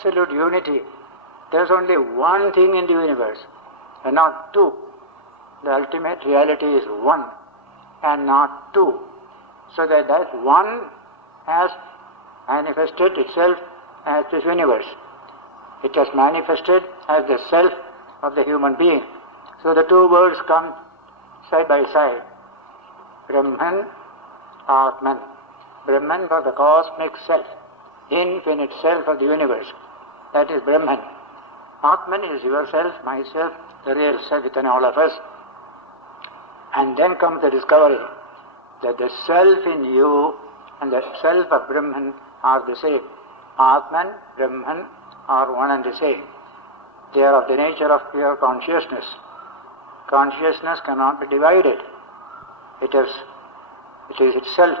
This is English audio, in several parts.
absolute unity. There's only one thing in the universe, and not two. The ultimate reality is one, and not two. So that one has manifested itself as this universe. It has manifested as the self of the human being. So the two words come side by side. Brahman, Atman. Brahman was the cosmic self, infinite self of the universe. That is Brahman. Atman is yourself, myself, the real self within all of us. And then comes the discovery that the self in you and the self of Brahman are the same. Atman, Brahman are one and the same. They are of the nature of pure consciousness. Consciousness cannot be divided. It is itself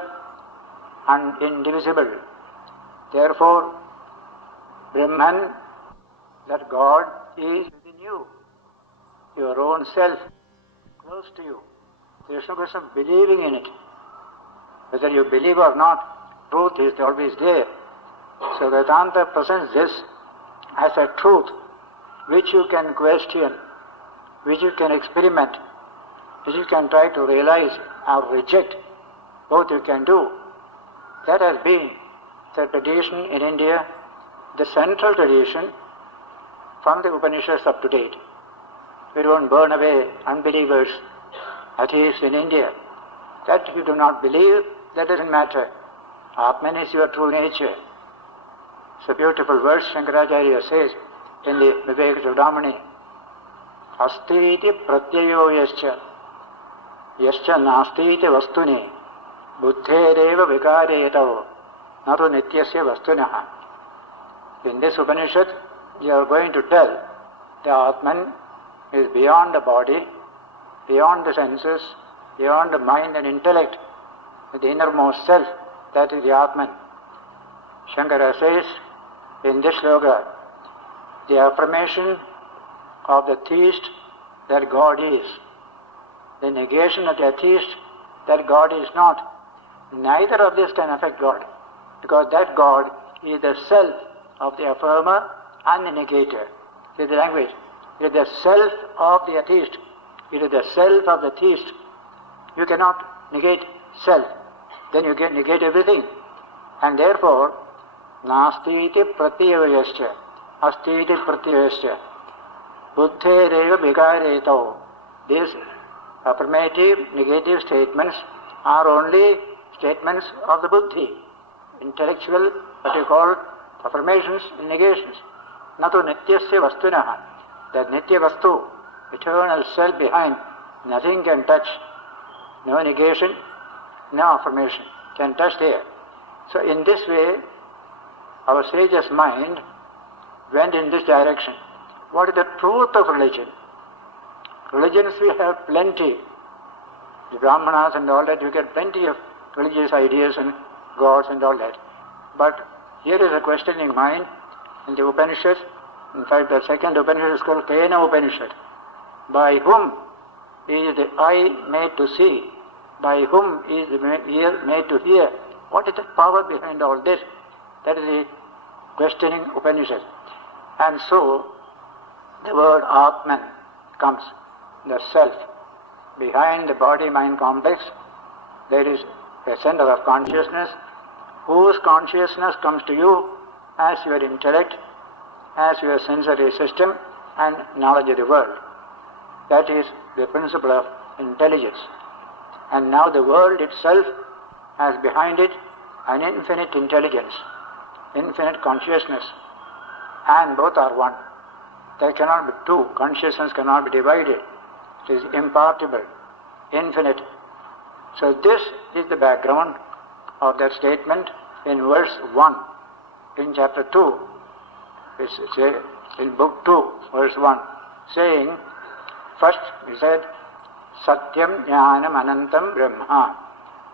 and indivisible. Therefore, Brahman, that God, is within you, your own self, close to you. There is no question of believing in it. Whether you believe or not, truth is always there. So Vedanta presents this as a truth which you can question, which you can experiment, which you can try to realize or reject. Both you can do. That has been the tradition in India, the central tradition from the Upanishads up to date. We don't burn away unbelievers, atheists in India. That you do not believe, that doesn't matter. Atman is your true nature. It's a beautiful verse Shankaracharya says in the Vivekananda. Asti iti pratyayo yascha, yascha nasti iti vastuni, buddhereva vikaretav, naru nityasya vastunaha. In this Upanishad, you are going to tell the Atman is beyond the body, beyond the senses, beyond the mind and intellect, the innermost self, that is the Atman. Shankara says in this sloka, the affirmation of the theist that God is, the negation of the atheist that God is not, neither of this can affect God, because that God is the self of the affirmer and the negator. See the language. It is the self of the atheist. It is the self of the theist. You cannot negate self. Then you can negate everything. And therefore, nasti iti pratyavayascha, asti iti pratyavayascha, buddhereva vikaretav. These affirmative, negative statements are only statements of the buddhi, intellectual, what you call affirmations and negations. Natu nityasya vastunaha. That nitya vastu, eternal self behind, nothing can touch. No negation, no affirmation can touch there. So in this way, our sage's mind went in this direction. What is the truth of religion? Religions we have plenty. The Brahmanas and all that, you get plenty of religious ideas and gods and all that. But here is a questioning mind in the Upanishads. In fact, the second Upanishad is called Kena Upanishad. By whom is the eye made to see? By whom is the ear made to hear? What is the power behind all this? That is the questioning Upanishad. And so, the word Atman comes, the self. Behind the body-mind complex, there is a center of consciousness, whose consciousness comes to you as your intellect, as your sensory system and knowledge of the world. That is the principle of intelligence. And now the world itself has behind it an infinite intelligence, infinite consciousness, and both are one. There cannot be two. Consciousness cannot be divided. It is impartible, infinite. So this is the background of that statement in verse 1, in chapter 2, in book 2, verse 1, saying, first he said, Satyam Jnanam Anantam Brahma.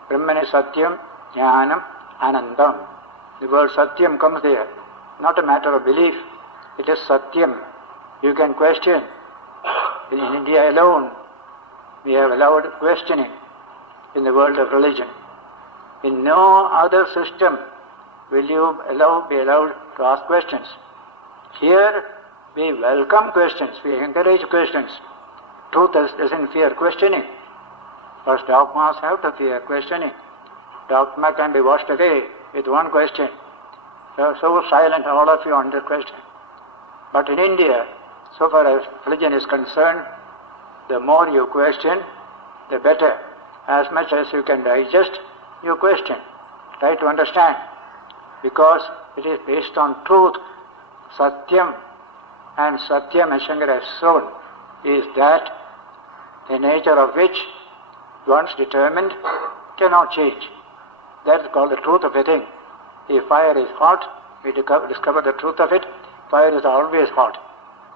Brahman is Satyam, Jnanam, Anantam. The word Satyam comes there. Not a matter of belief. It is Satyam. You can question. In India alone, we have allowed questioning in the world of religion. In no other system will you be allowed to ask questions. Here we welcome questions, we encourage questions. Truth doesn't fear questioning. First, dogmas have to fear questioning. Dogma can be washed away with one question. So silent all of you on the question. But in India, so far as religion is concerned, the more you question, the better. As much as you can digest, you question. Try to understand. Because it is based on truth. Satyam. And Satyam, as Shankara has shown, is that the nature of which, once determined, cannot change. That is called the truth of a thing. If fire is hot, we discover the truth of it. Fire is always hot.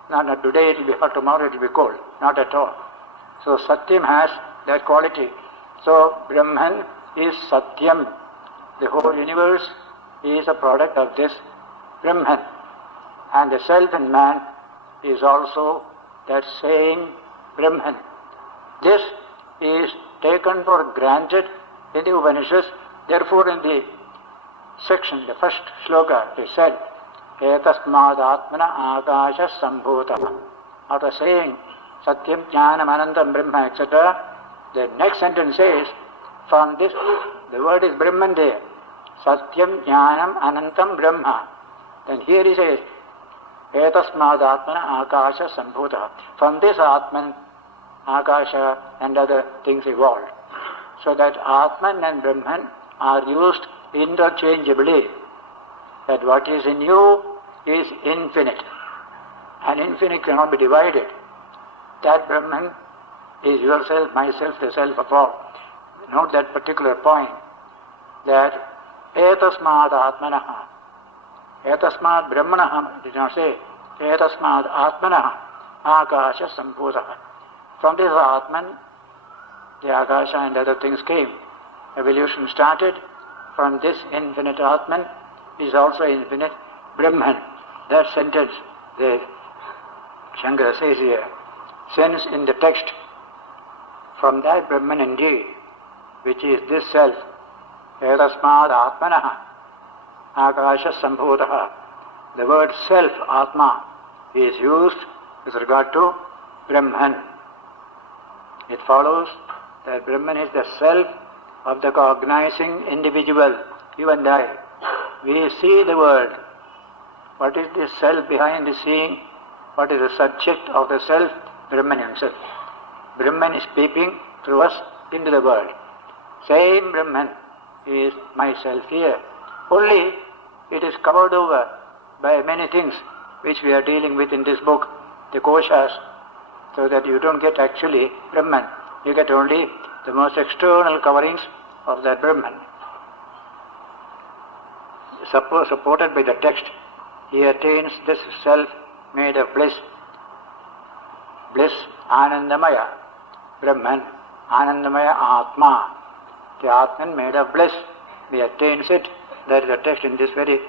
Not today it will be hot, tomorrow it will be cold. Not at all. So Satyam has that quality. So Brahman is Satyam. The whole universe is a product of this Brahman. And the self in man is also that same Brahman. This is taken for granted in the Upanishads. Therefore in the section, the first shloka, it said, Etasmad Atmana Akasha Sambhuta. After saying Satyam Jnanam Anantam Brahma, etc., the next sentence says, from this, the word is Brahman there. Satyam Jnanam Anantam Brahma. Then here he says, Etasmad Atmana Akasha Sambhuta. From this Atman, Akasha and other things evolved. So that Atman and Brahman are used interchangeably. That what is in you is infinite. And infinite cannot be divided. That Brahman is yourself, myself, the self of all. Note that particular point. That Etasmad Atmanaha. Etasmad Brahmanaha, did not say. Etasmad Atmanaha Akasha Sambhuta. From this Atman, the Akasha and other things came. Evolution started. From this infinite Atman is also infinite Brahman. That sentence, the Shankara says here, sends in the text, from that Brahman indeed, which is this self, Etasmad Atmanaha Akasha Sambhuta. The word self, Atma, is used with regard to Brahman. It follows that Brahman is the self of the cognizing individual, you and I. We see the world. What is the self behind the seeing? What is the subject of the self? Brahman himself. Brahman is peeping through us into the world. Same Brahman is myself here. Only it is covered over by many things which we are dealing with in this book, the koshas, so that you don't get actually Brahman. You get only the most external coverings of that Brahman. Supported by the text, he attains this self made of bliss. Bliss, Anandamaya. Brahman, Anandamaya Atma. The Atman made of bliss. He attains it. That is the text in this very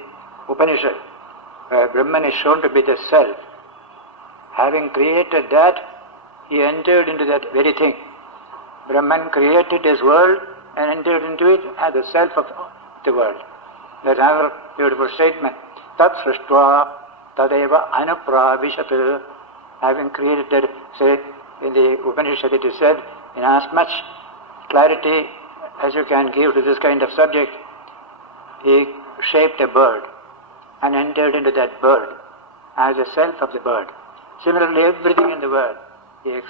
Upanishad. Brahman is shown to be the self. Having created that, he entered into that very thing. Brahman created his world and entered into it as the self of the world. That's another beautiful statement. Tat srishtva tadeva anupravishat. Having created that, say, in the Upanishad it is said, in as much clarity as you can give to this kind of subject, he shaped a bird and entered into that bird as the self of the bird. Similarly, everything in the world, he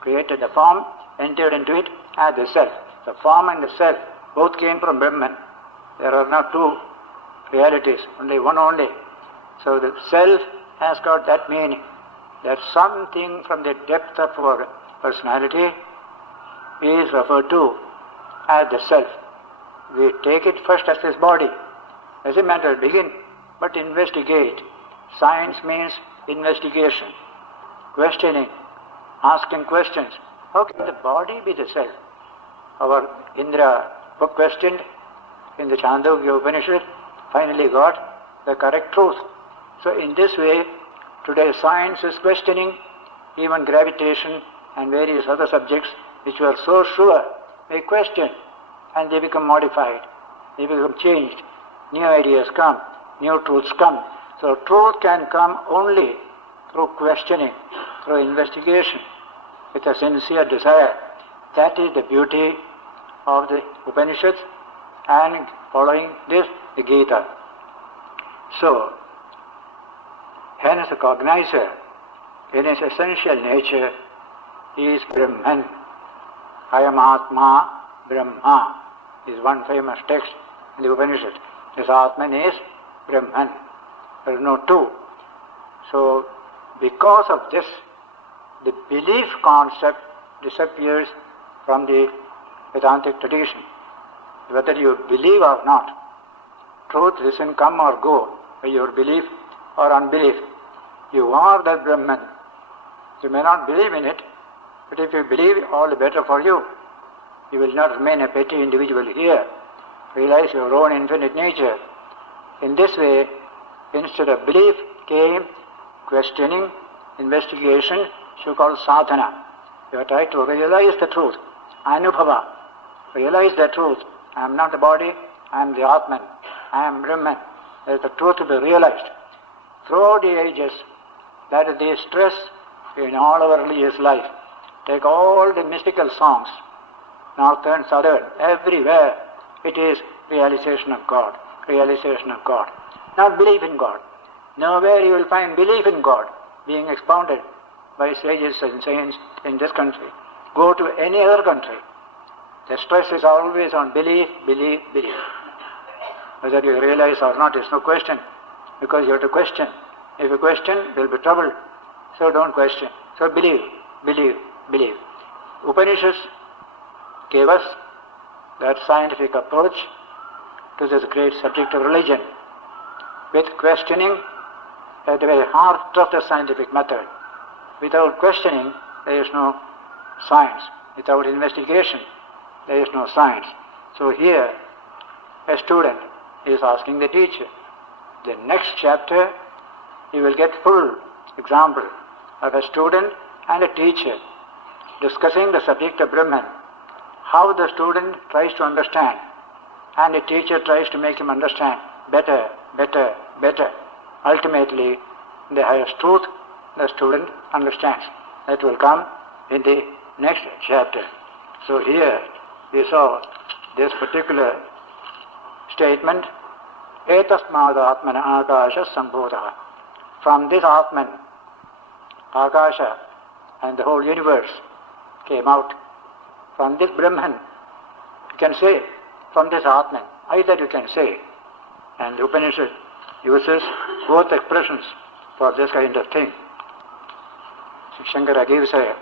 created the form, entered into it as the self. The form and the self both came from Brahman. There are not two realities, only one only. So the self has got that meaning, that something from the depth of our personality is referred to as the self. We take it first as this body. As a matter, begin, but investigate. Science means investigation, questioning, asking questions. How can the body be the self? Our Indra book questioned in the Chandogya Upanishad finally got the correct truth. So in this way, today science is questioning even gravitation and various other subjects which were so sure. They question and they become modified, they become changed. New ideas come, new truths come. So truth can come only through questioning, through investigation, with a sincere desire. That is the beauty of the Upanishads, and following this, the Gita. So, hence the cognizer, in its essential nature, is Brahman. Ayam Atma Brahma is one famous text in the Upanishad. This Atman is Brahman. There is no two. So, because of this, the belief concept disappears from the Vedantic tradition. Whether you believe or not, truth doesn't come or go by your belief or unbelief. You are that Brahman. You may not believe in it, but if you believe, all the better for you. You will not remain a petty individual here. Realize your own infinite nature. In this way, instead of belief came questioning, investigation, so-called sadhana. You are trying to realize the truth. Anubhava. Realize the truth. I am not the body, I am the Atman. I am Brahman. There is the truth to be realized. Throughout the ages, that is the stress in all our religious life. Take all the mystical songs, northern, southern, everywhere, it is realization of God, realization of God. Not belief in God. Nowhere you will find belief in God being expounded by sages and saints in this country. Go to any other country. The stress is always on belief, belief, belief. Whether you realize or not is no question, because you have to question. If you question, there will be trouble. So don't question. So believe, believe, believe. Upanishads gave us that scientific approach to this great subject of religion, with questioning at the very heart of the scientific method. Without questioning, there is no science. Without investigation, there is no science. So here, a student is asking the teacher. The next chapter, you will get full example of a student and a teacher discussing the subject of Brahman. How the student tries to understand and the teacher tries to make him understand better, better, better. Ultimately, the highest truth the student understands. That will come in the next chapter. So here we saw this particular statement, Etasmada Atmana Akasha Sambodha. From this Atman, Akasha and the whole universe came out. From this Brahman, you can say, from this Atman, either you can say. And the Upanishad uses both expressions for this kind of thing. Shankara gives a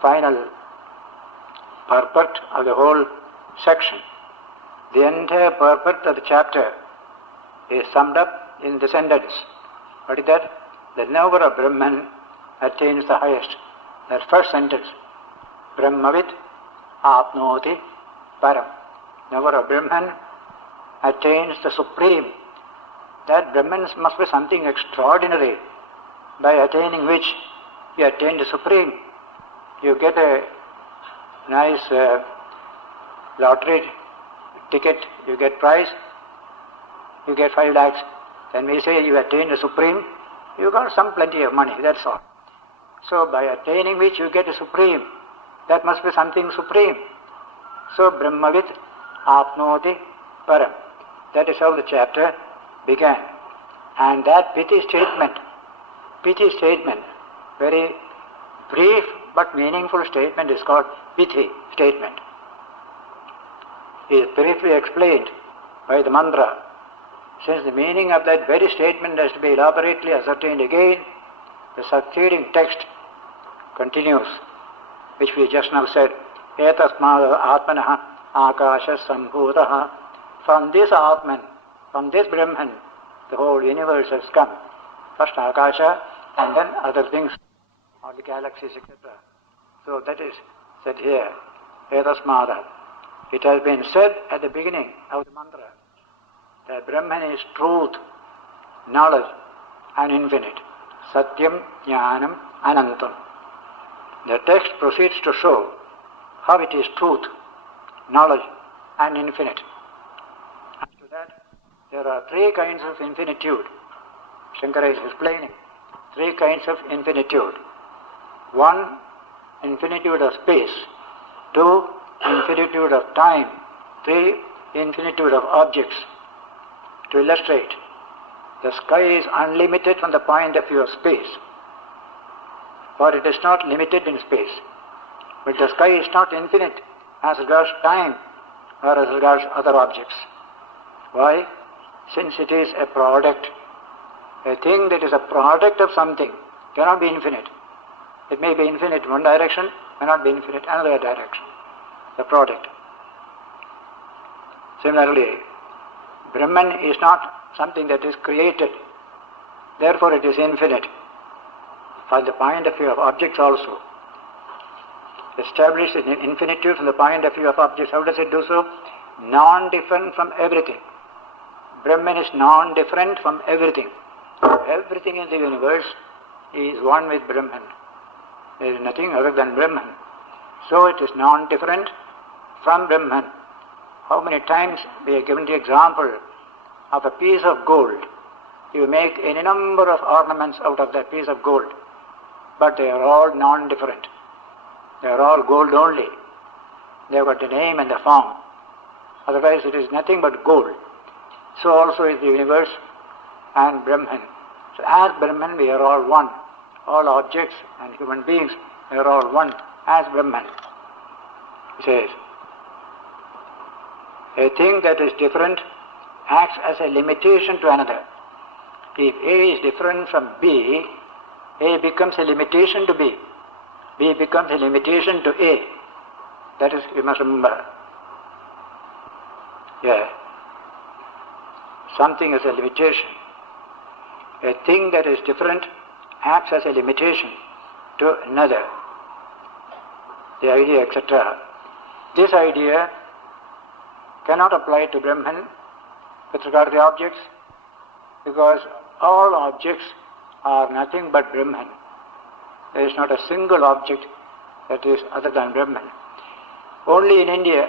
final purport of the whole section. The entire purport of the chapter is summed up in the sentence. What is that? The knower of Brahman attains the highest. That first sentence. Brahmavit apnoti param. Knower of Brahman attains the supreme. That Brahman must be something extraordinary, by attaining which you attain the supreme. You get a nice lottery ticket, you get prize, you get 5 lakhs. Then we say you attain the supreme, you got some plenty of money, that's all. So by attaining which you get the supreme, that must be something supreme. So Brahmavit apnoti param. That is how the chapter began. And that pithy statement, very brief but meaningful statement is called pithy statement. It is briefly explained by the mantra. Since the meaning of that very statement has to be elaborately ascertained again, the succeeding text continues, which we just now said, Etasmada Atmanaha Akasha Sambhudaha. From this Atman, from this Brahman, the whole universe has come. First Akasha, and then other things, all the galaxies, etc. So that is said here, Etasmada. It has been said at the beginning of the mantra that Brahman is truth, knowledge, and infinite. Satyam, Jnanam, Anantam. The text proceeds to show how it is truth, knowledge, and infinite. After that, there are 3 kinds of infinitude. Shankara is explaining three kinds of infinitude. One, infinitude of space. Two, infinitude of time. Three, infinitude of objects. To illustrate, the sky is unlimited from the point of view of space, for it is not limited in space. But the sky is not infinite as regards time or as regards other objects. Why? Since it is a product. A thing that is a product of something cannot be infinite. It may be infinite in one direction, may not be infinite in another direction. The product. Similarly, Brahman is not something that is created, therefore it is infinite. From the point of view of objects also. Established in infinitude from the point of view of objects. How does it do so? Non-different from everything. Brahman is non-different from everything. Everything in the universe is one with Brahman. There is nothing other than Brahman. So it is non-different from Brahman. How many times we are given the example of a piece of gold. You make any number of ornaments out of that piece of gold, but they are all non-different. They are all gold only. They have got the name and the form. Otherwise it is nothing but gold. So also is the universe and Brahman. So as Brahman we are all one. All objects and human beings, they are all one as Brahman. He says, a thing that is different acts as a limitation to another. If A is different from B, A becomes a limitation to B. B becomes a limitation to A. That is, you must remember. Yeah. Something is a limitation. A thing that is different acts as a limitation to another. The idea, etc. This idea cannot apply to Brahman with regard to the objects, because all objects are nothing but Brahman. There is not a single object that is other than Brahman. Only in India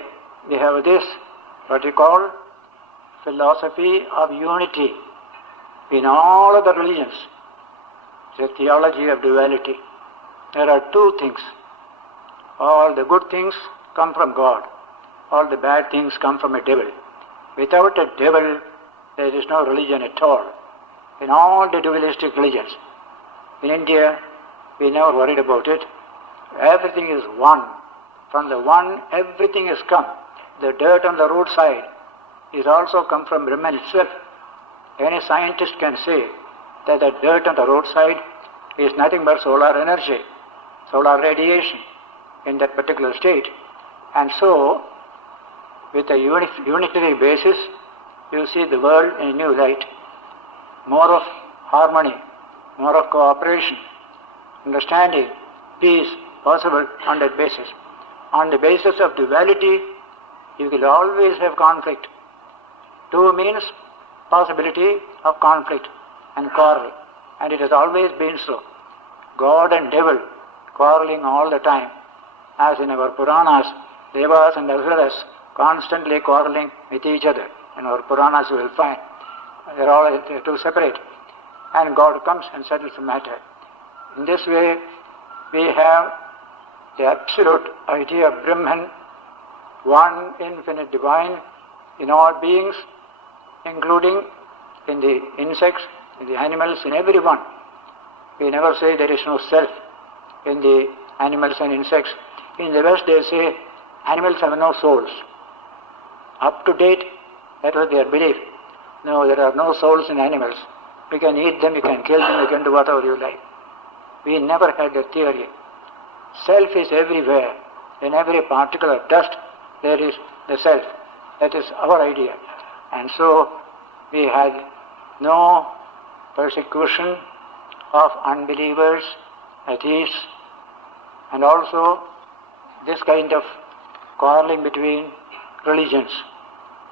we have this, what we call philosophy of unity. In all other religions, the theology of duality. There are two things. All the good things come from God. All the bad things come from a devil. Without a devil, there is no religion at all. In all the dualistic religions. In India, we never worried about it. Everything is one. From the one, everything has come. The dirt on the roadside is also come from Brahman itself. Any scientist can say that the dirt on the roadside is nothing but solar energy, solar radiation in that particular state. And so, with a unitary basis, you see the world in a new light. More of harmony, more of cooperation, understanding, peace possible on that basis. On the basis of duality, you will always have conflict. Two means possibility of conflict and quarrel, and it has always been so. God and devil quarreling all the time, as in our Puranas, Devas and Asuras constantly quarreling with each other. In our Puranas you will find they are all two separate, and God comes and settles the matter. In this way, we have the absolute idea of Brahman, one infinite divine in all beings, including in the insects, in the animals, in everyone. We never say there is no self in the animals and insects. In the West they say animals have no souls. Up to date, that was their belief. No, there are no souls in animals. You can eat them, you can kill them, you can do whatever you like. We never had that theory. Self is everywhere. In every particle of dust there is the self. That is our idea. And so we had no persecution of unbelievers, atheists, and also this kind of quarreling between religions,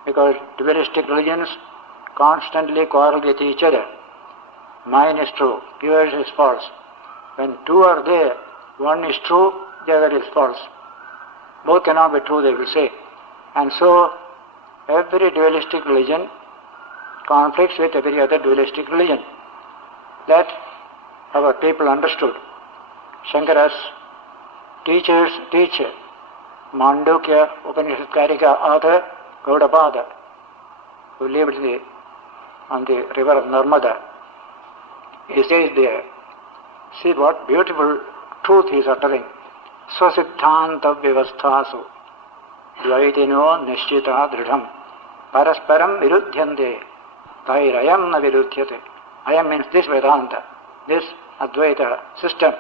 because dualistic religions constantly quarrel with each other. Mine is true, yours is false. When two are there, one is true, the other is false. Both cannot be true, they will say. And so every dualistic religion conflicts with every other dualistic religion. that our people understood. Shankara's teachers teach Mandukya Upanishad Karika author Gaudapada, who lived on the river of Narmada. He says there, see what beautiful truth he is uttering. Swasiddhanta vyavasthasu dvaitino nishchita dridham parasparam virudhyante tairayam na virudhyate. Ayam means this Vedanta, this Advaita system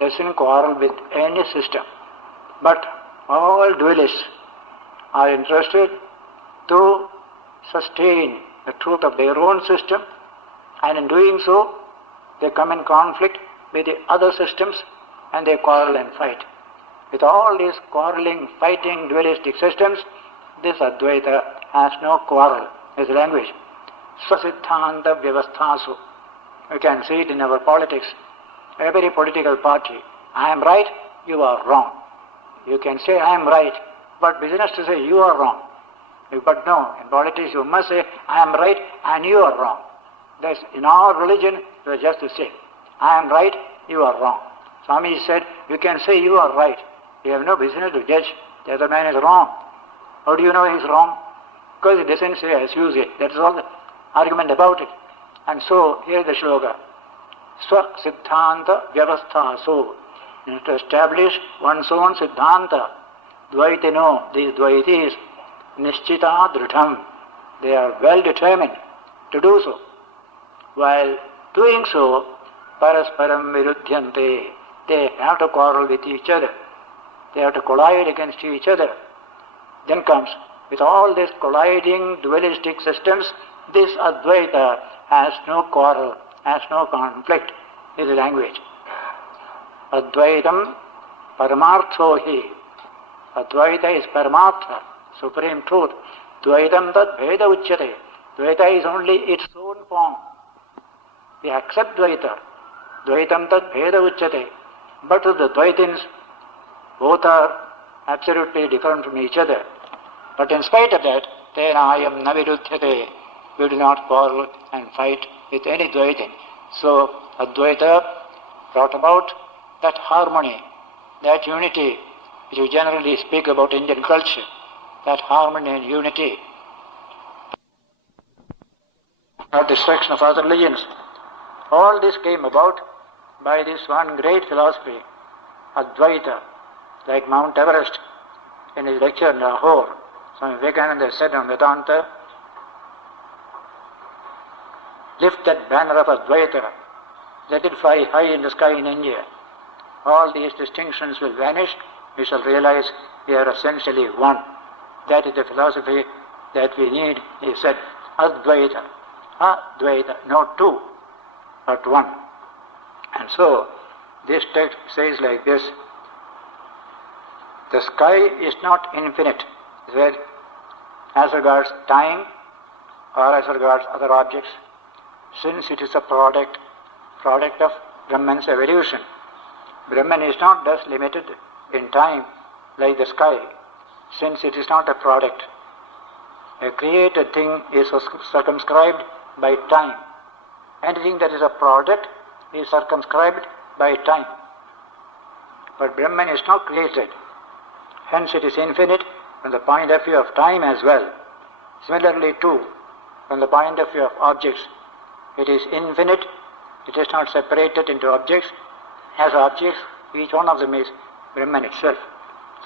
doesn't quarrel with any system. But all dualists are interested to sustain the truth of their own system, and in doing so they come in conflict with the other systems and they quarrel and fight. With all these quarreling, fighting, dualistic systems, this Advaita has no quarrel, is language. Swasiddhanta vyavasthasu. You can see it in our politics. Every political party, I am right, you are wrong. You can say I am right, but business to say you are wrong. But no, in politics you must say I am right and you are wrong. That's in our religion, you are just the same. I am right, you are wrong. Swami said, you can say you are right. You have no business to judge the other man is wrong. How do you know he is wrong? Because he doesn't say as you say. That is all the argument about it. And so, here is the shloka. Swa siddhanta vyavastha so. To establish one's own siddhanta. Dvaitino, these dvaitis, nishchita dridham. They are well determined to do so. While doing so, parasparam virudhyante. They have to quarrel with each other. They have to collide against each other. Then comes, with all these colliding dualistic systems, this Advaita has no quarrel, has no conflict, is the language. Advaitam paramartho hi. Advaita is paramartha, supreme truth. Dvaitam tat bheda uchyate. Dvaita is only its own form. We accept Dvaita. Dvaitam tat bheda uchyate. But the Dvaitins, both are absolutely different from each other. But in spite of that, tena ayam na virudhyate. We do not quarrel and fight with any Dvaitin. So Advaita brought about that harmony, that unity which we generally speak about Indian culture, that harmony and unity. Not destruction of other religions. All this came about by this one great philosophy, Advaita, like Mount Everest. In his lecture in Lahore, Swami Vivekananda said on Vedanta, lift that banner of Advaita, let it fly high in the sky in India. All these distinctions will vanish, we shall realize we are essentially one. That is the philosophy that we need, he said, Advaita. Advaita, not two, but one. And so, this text says like this, the sky is not infinite, that as regards time or as regards other objects, since it is a product of Brahman's evolution. Brahman is not thus limited in time like the sky, since it is not a product. A created thing is circumscribed by time. Anything that is a product is circumscribed by time. But Brahman is not created. Hence it is infinite from the point of view of time as well. Similarly too, from the point of view of objects, it is infinite, it is not separated into objects. As objects, each one of them is Brahman itself.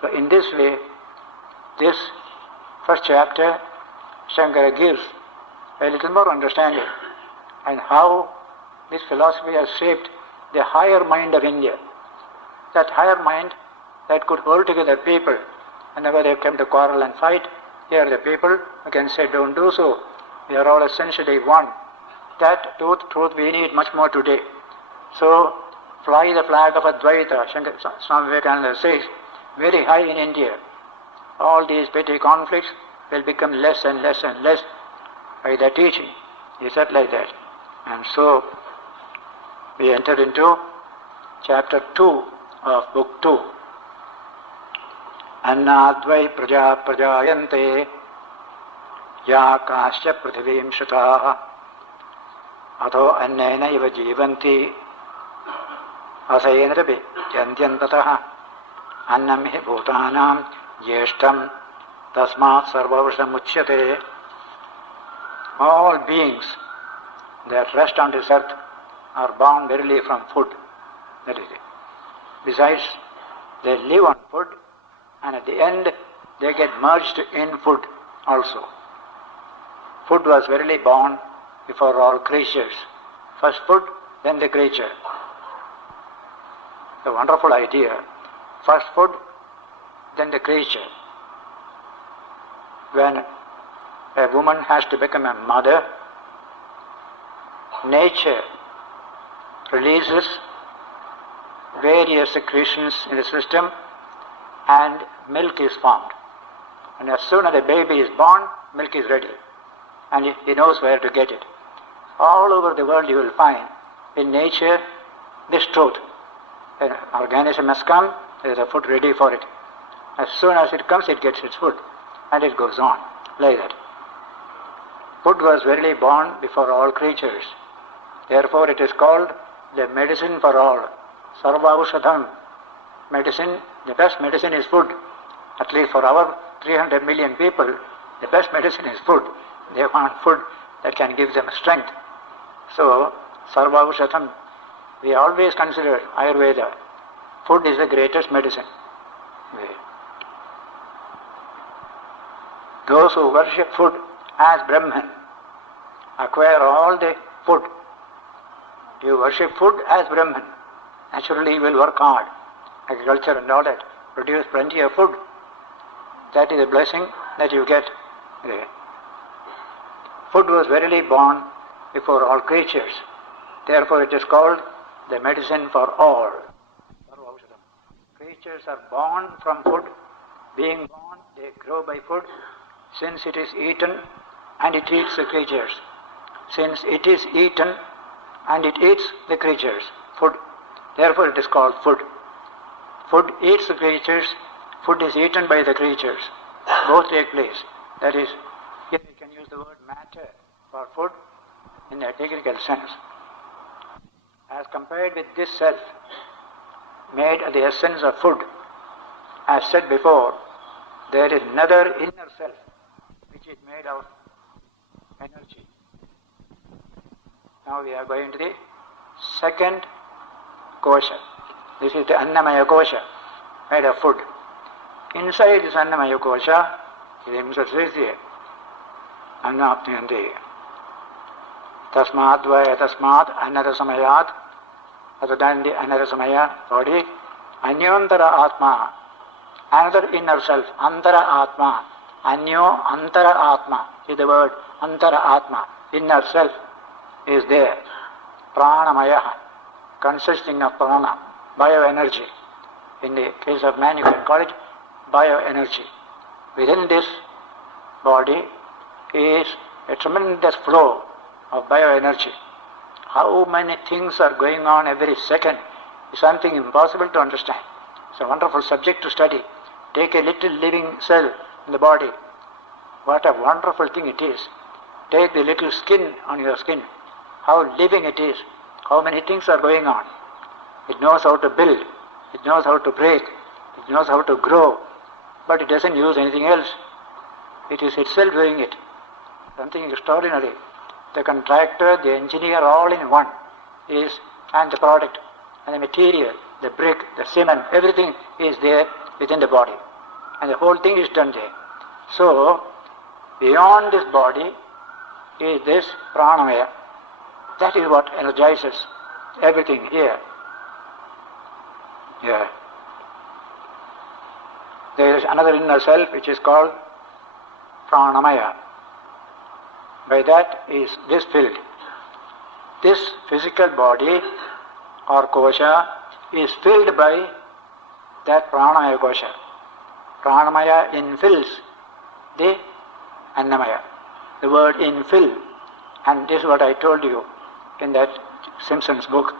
So in this way, this first chapter, Shankara gives a little more understanding and how this philosophy has shaped the higher mind of India. That higher mind that could hold together people whenever they came to quarrel and fight. Here are the people who can say, don't do so. We are all essentially one. That truth we need much more today. So, fly the flag of Advaita, Swami Vivekananda says, very high in India. All these petty conflicts will become less and less and less by the teaching. He said like that. And so, we enter into chapter 2 of book 2. Annadvai praja prajayante ya kasya prithivim shataha Atho annena iva jivanti asayenrabi jantyantataha annam hi bhutanam yeshtam tasmat sarvavasham uchyate. All beings that rest on this earth are born verily from food. That is it. Besides, they live on food, and at the end they get merged in food also. Food was verily born before all creatures. First food, then the creature. A wonderful idea. First food, then the creature. When a woman has to become a mother, nature releases various secretions in the system and milk is formed. And as soon as the baby is born, milk is ready. And he knows where to get it. All over the world you will find in nature this truth. An organism has come, there is a food ready for it. As soon as it comes, it gets its food. And it goes on, like that. Food was verily born before all creatures. Therefore it is called the medicine for all. Sarvaushadham. Medicine, the best medicine is food. At least for our 300 million people, the best medicine is food. They want food that can give them strength. So, Sarvaushadham, we always consider Ayurveda, food is the greatest medicine. Those who worship food as Brahman acquire all the food. You worship food as Brahman. Naturally you will work hard. Agriculture and all that. Produce plenty of food. That is a blessing that you get. Food was verily born before all creatures. Therefore it is called the medicine for all. Creatures are born from food. Being born, they grow by food. Since it is eaten and it eats the creatures. Since it is eaten and it eats the creatures. Food. Therefore it is called food. Food eats the creatures. Food is eaten by the creatures. Both take place. That is, here we can use the word matter for food in a technical sense. As compared with this self, made of the essence of food, as said before, there is another inner self, which is made of energy. Now we are going to the second kosha. This is the Annamaya kosha, made of food. Inside this Annamaya kosha, the himself says here, Annapnyanti. Tasmat vaya tasmat anara samayat. Other than the anara samaya body, Anyantara Atma, another inner self, Antara Atma. Anyo Antara Atma is the word Antara Atma, inner self is there. Pranamaya, consisting of prana, bioenergy. In the case of man, you can call it bioenergy. Within this body is a tremendous flow of bioenergy. How many things are going on every second is something impossible to understand. It's a wonderful subject to study. Take a little living cell in the body. What a wonderful thing it is. Take the little skin on your skin. How living it is. How many things are going on. It knows how to build. It knows how to break. It knows how to grow. But it doesn't use anything else. It is itself doing it. Something extraordinary. The contractor, the engineer, all in one is, and the product, and the material, the brick, the cement, everything is there within the body. And the whole thing is done there. So, beyond this body is this pranamaya. That is what energizes everything here. Yeah. There is another inner self which is called pranamaya. By that is this filled. This physical body or kosha is filled by that pranamaya kosha. Pranamaya infills the annamaya. The word infill, and this is what I told you in that Simpson's book,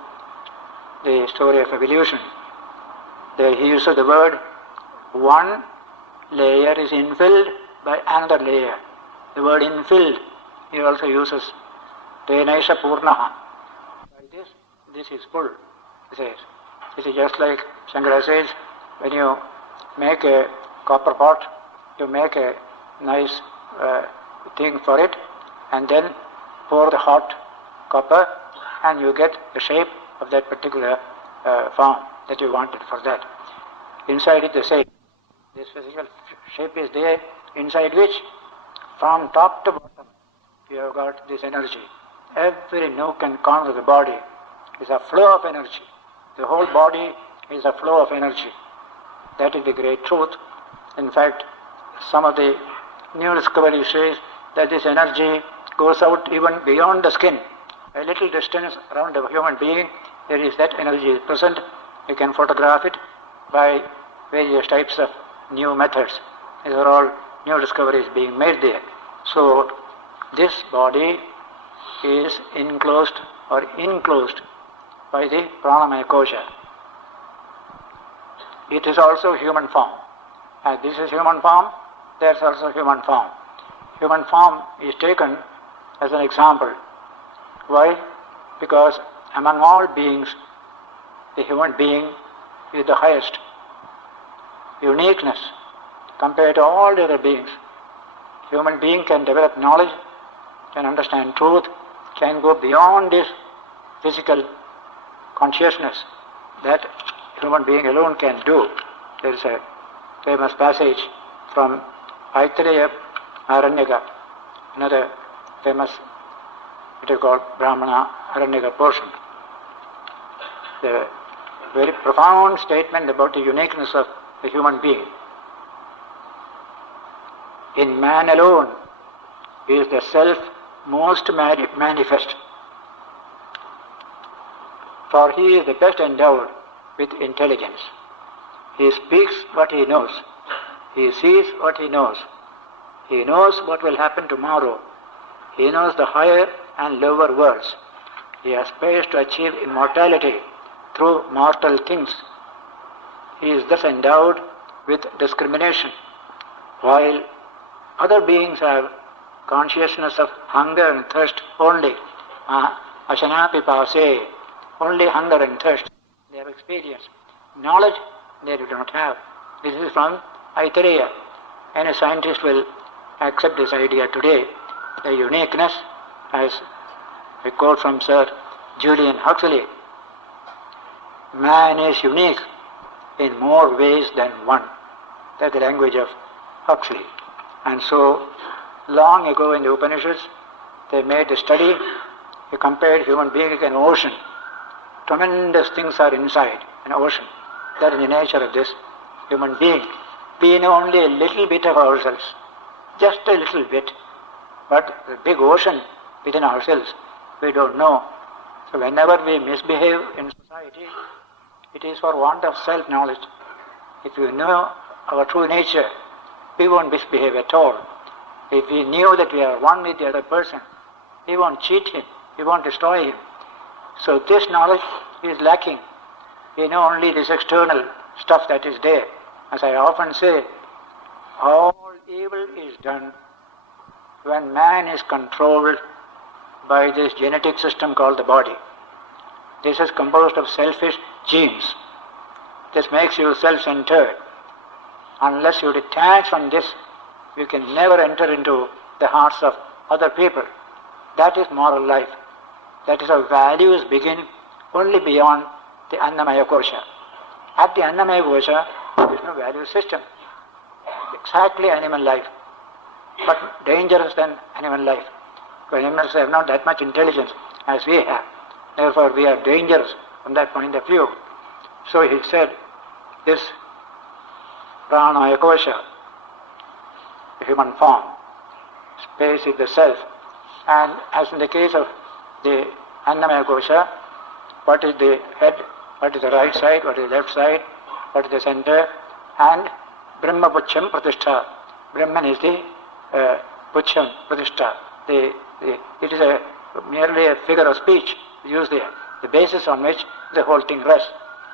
the story of evolution. There he uses the word, one layer is infilled by another layer. The word infilled he also uses Tenaisha Purnaha. By this is full, he says. This is just like Shankara says, when you make a copper pot, you make a nice thing for it, and then pour the hot copper, and you get the shape of that particular form that you wanted for that. Inside it the same. This physical shape is there, inside which, from top to bottom, you have got this energy. Every nook and corner of the body is a flow of energy. The whole body is a flow of energy. That is the great truth. In fact, some of the new discovery says that this energy goes out even beyond the skin. A little distance around a human being, there is that energy present. You can photograph it by various types of new methods. These are all new discoveries being made there. So, this body is enclosed or enclosed by the pranamaya kosha. It is also human form. As this is human form, there is also human form. Human form is taken as an example. Why? Because among all beings, the human being is the highest. Uniqueness compared to all the other beings. Human being can develop knowledge, can understand truth, can go beyond this physical consciousness that human being alone can do. There is a famous passage from Taittiriya Upanishad, another famous, what you call Brahmana Aranyaka portion. The very profound statement about the uniqueness of the human being. In man alone is the self most manifest, for he is the best endowed with intelligence. He speaks what he knows. He sees what he knows. He knows what will happen tomorrow. He knows the higher and lower worlds. He aspires to achieve immortality through mortal things. He is thus endowed with discrimination, while other beings have consciousness of hunger and thirst only. Ashanapi pase, only hunger and thirst. They have experience. Knowledge they do not have. This is from Taittiriya. Any scientist will accept this idea today. The uniqueness, as a quote from Sir Julian Huxley, man is unique in more ways than one. That's the language of Huxley. And so, long ago in the Upanishads, they made a study, they compared human being like an ocean. Tremendous things are inside an ocean. That is the nature of this human being. We know only a little bit of ourselves, just a little bit. But the big ocean within ourselves, we don't know. So whenever we misbehave in society, it is for want of self-knowledge. If we know our true nature, we won't misbehave at all. If we knew that we are one with the other person, we won't cheat him, we won't destroy him. So this knowledge is lacking. We know only this external stuff that is there. As I often say, all evil is done when man is controlled by this genetic system called the body. This is composed of selfish genes. This makes you self-centered. Unless you detach from this, you can never enter into the hearts of other people. That is moral life. That is how values begin only beyond the Annamaya Kosha. At the Annamaya Kosha, there is no value system. Exactly animal life, but dangerous than animal life. Because animals have not that much intelligence as we have. Therefore, we are dangerous from that point of view. So he said, this Pranamaya Kosha, the human form, space is the self. And as in the case of the Annamaya Kosha, what is the head, what is the right side, what is the left side, what is the center, and Brahma Pucham Pratishtha. Brahman is the Pucham Pratishtha. It is merely a figure of speech used there. The basis on which the whole thing rests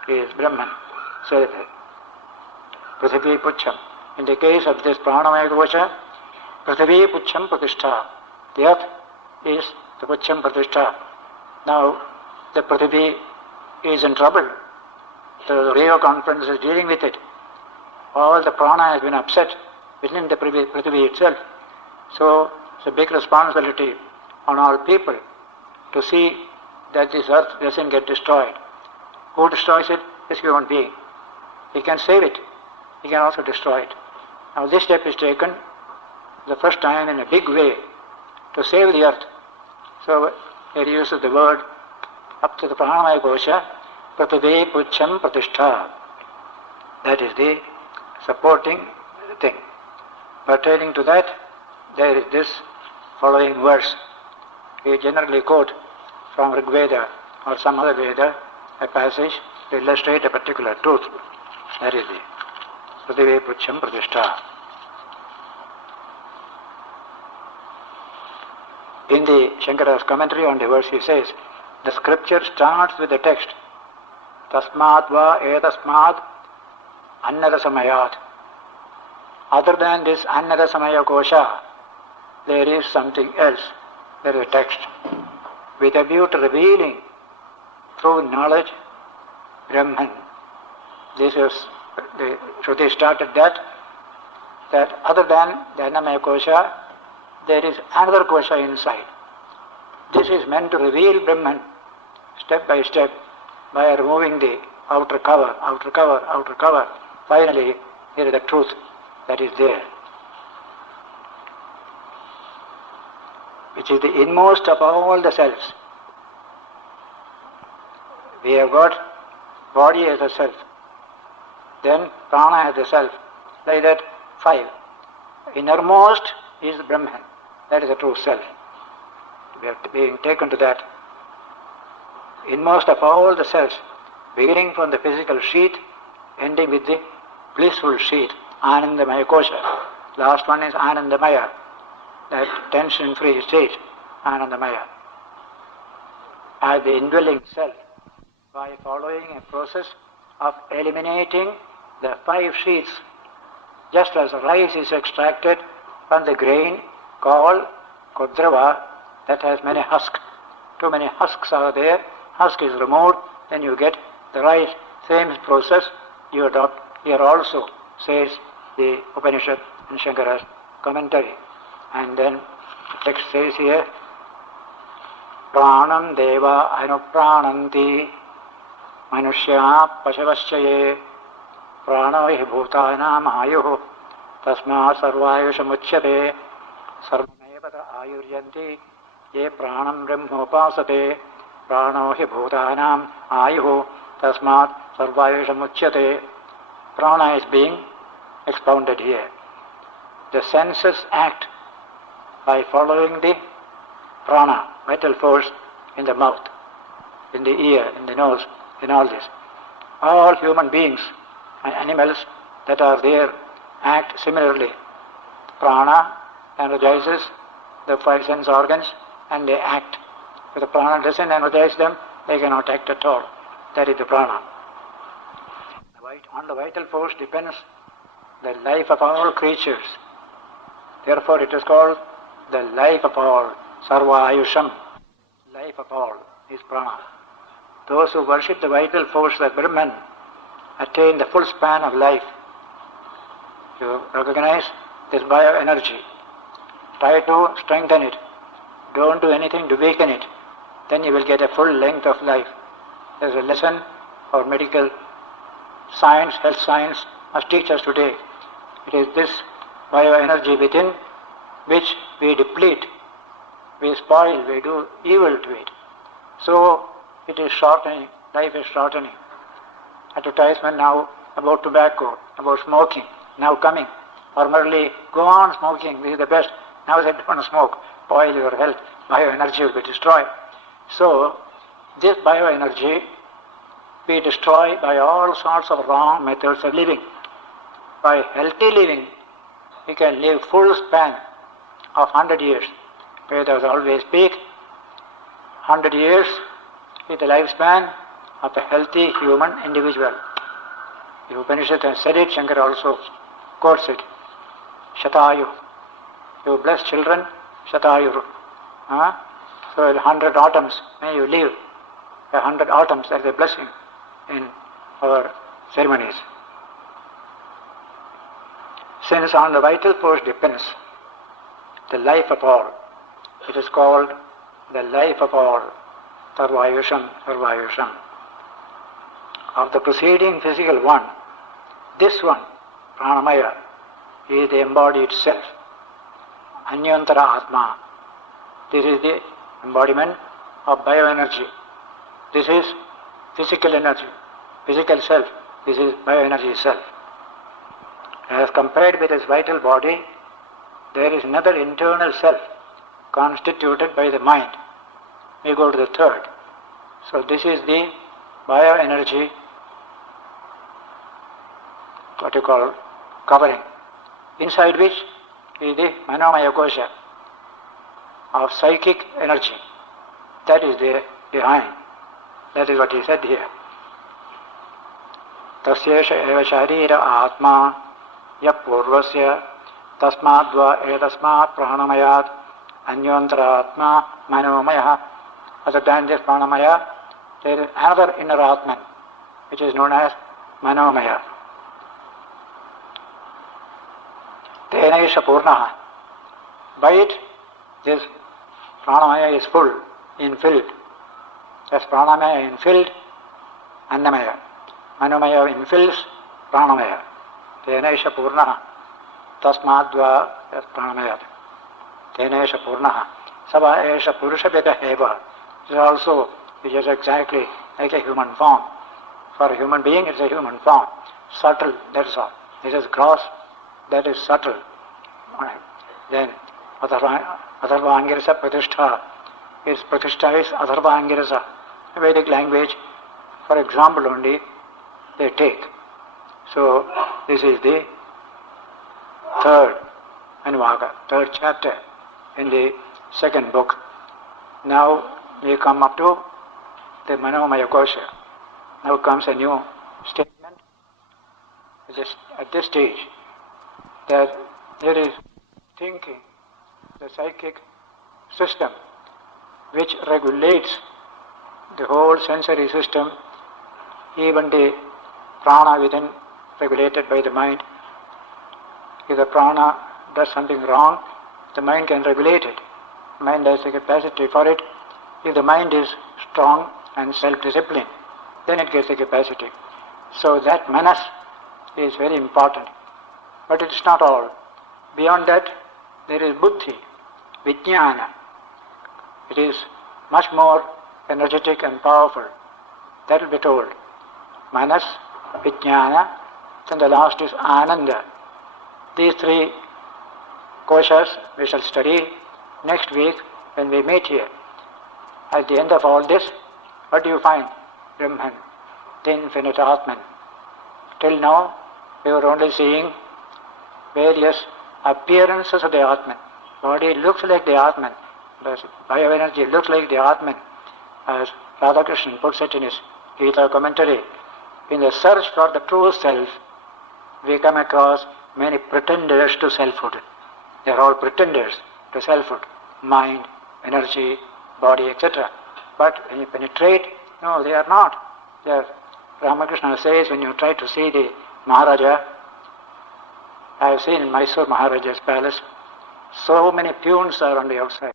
is Brahman. So, Prithvi Pucham. In the case of this Pranamaya Kosha, Prithvi Pucham Pratishtha. The earth is the Pucham Pratishtha. Now the Prithvi is in trouble. The Rio conference is dealing with it. All the prana has been upset within the Prithvi itself. So it's a big responsibility on all people to see that this earth doesn't get destroyed. Who destroys it? This human being. He can save it. He can also destroy it. Now this step is taken the first time in a big way to save the earth. So it uses the word up to the Pranamaya Kosha, Pratave Pucham Pratishtha. That is the supporting thing. Pertaining to that, there is this following verse. We generally quote from Rig Veda or some other Veda a passage to illustrate a particular truth. That is the Pratave Pucham Pratishtha. In the Shankara's commentary on the verse, he says, the scripture starts with the text, Tasmad va etasmad annarasamayat. Other than this annarasamaya kosha, there is something else. There is a text with a view to revealing through knowledge Brahman. This is the Shruti started that other than the annamaya kosha, there is another kosha inside. This is meant to reveal Brahman step by step by removing the outer cover. Finally, here is the truth that is there, which is the inmost of all the selves. We have got body as a self, then prana as a self, like that 5. Innermost is Brahman, that is the true self. We are being taken to that. Inmost of all the selves, beginning from the physical sheath, ending with the blissful sheath, Anandamaya Kosha. Last one is Anandamaya, that tension-free state, Anandamaya. As the indwelling self, by following a process of eliminating the 5 sheaths, just as rice is extracted from the grain called Kodrava, that has many husks. Too many husks are there, husk is removed, then you get the rice. Same process you adopt here also, says the Upanishad in Shankara's commentary. And then the text says here, Pranam deva anuprananti manushya pashavaschaye prano hi bhutanam ayuh tasma sarvayushamuchyate sarvamevata ayuryanti ye pranam brahmopasate prano hi bhutanam ayuh tasmat sarvayushamuchyate. Prana is being expounded here. The senses act by following the prana, vital force in the mouth, in the ear, in the nose, in all this. All human beings and animals that are there act similarly. Prana energizes the 5 sense organs and they act. If the prana doesn't energize them, they cannot act at all. That is the prana. On the vital force depends the life of all creatures. Therefore it is called the life of all, Sarva Ayusham. Life of all is prana. Those who worship the vital force of Brahman attain the full span of life. You recognize this bioenergy. Try to strengthen it. Don't do anything to weaken it. Then you will get a full length of life. There is a lesson for medical science, health science must teach us today. It is this bioenergy within which we deplete, we spoil, we do evil to it. So it is shortening, life is shortening. Advertisement now about tobacco, about smoking, now coming. Formerly, go on smoking, this is the best. Now they don't smoke, spoil your health, bioenergy will be destroyed. So this bioenergy we destroy by all sorts of wrong methods of living. By healthy living, we can live full span of 100 years. Vedas always speak 100 years is the lifespan of a healthy human individual. The Upanishad has said it, Shankara also quotes it. Shatayu. You bless children, Shatayu. So 100 autumns may you live. 100 autumns, that is a blessing in our ceremonies. Since on the vital force depends the life of all, it is called the life of all, sarvayusham, sarvayusham. Of the preceding physical one, this one, pranamaya, is the embodied self. Anyantara atma, this is the embodiment of bioenergy. This is physical energy, physical self. This is bioenergy self. As compared with this vital body, there is another internal self constituted by the mind. We go to the third. So this is the bioenergy, what you call covering, inside which is the manomaya kosha of psychic energy. That is there behind. That is what he said here. Tasyesha eva sharira atma yap purvasya tasmadva etasmat pranamayat anyantara atma manomaya. Other than this pranamaya, there is another inner atman, which is known as manomaya. Tenaisha purnaha. By it, this pranamaya is full, infilled. As pranamaya infilled, annamaya. Manomaya infills pranamaya. Tenaisha purnaha. Tasmadva pranamaya. Tenaisha purnaha. Sava esha purushabheda eva. It is also, which is exactly like a human form. For a human being, it is a human form. Subtle, that is all. It is gross, that is subtle. Right. Then, Atharvangirasa Pratishtha. Its Pratishtha is Atharvangirasa. Vedic language, for example only, they take. So, this is the third Anuvaka, third chapter in the second book. Now, we come up to the Manomaya Kosha. Now comes a new statement. At this stage, that there is thinking, the psychic system, which regulates the whole sensory system, even the prana within, regulated by the mind. If the prana does something wrong, the mind can regulate it. The mind has the capacity for it. If the mind is strong and self-disciplined, then it gets the capacity. So that manas is very important. But it is not all. Beyond that, there is buddhi, vijnana. It is much more energetic and powerful. That will be told. Manas, vijnana, then the last is ananda. These three koshas we shall study next week when we meet here. At the end of all this, what do you find? Brahman, the infinite Atman. Till now, we were only seeing various appearances of the Atman. Body looks like the Atman. The bioenergy looks like the Atman. As Ramakrishna puts it in his Gita commentary, in the search for the true self, we come across many pretenders to selfhood. They are all pretenders to selfhood. Mind, energy, body, etc. But when you penetrate, no, they are not. They are, Ramakrishna says, when you try to see the Maharaja, I have seen in Mysore Maharaja's palace, so many peons are on the outside.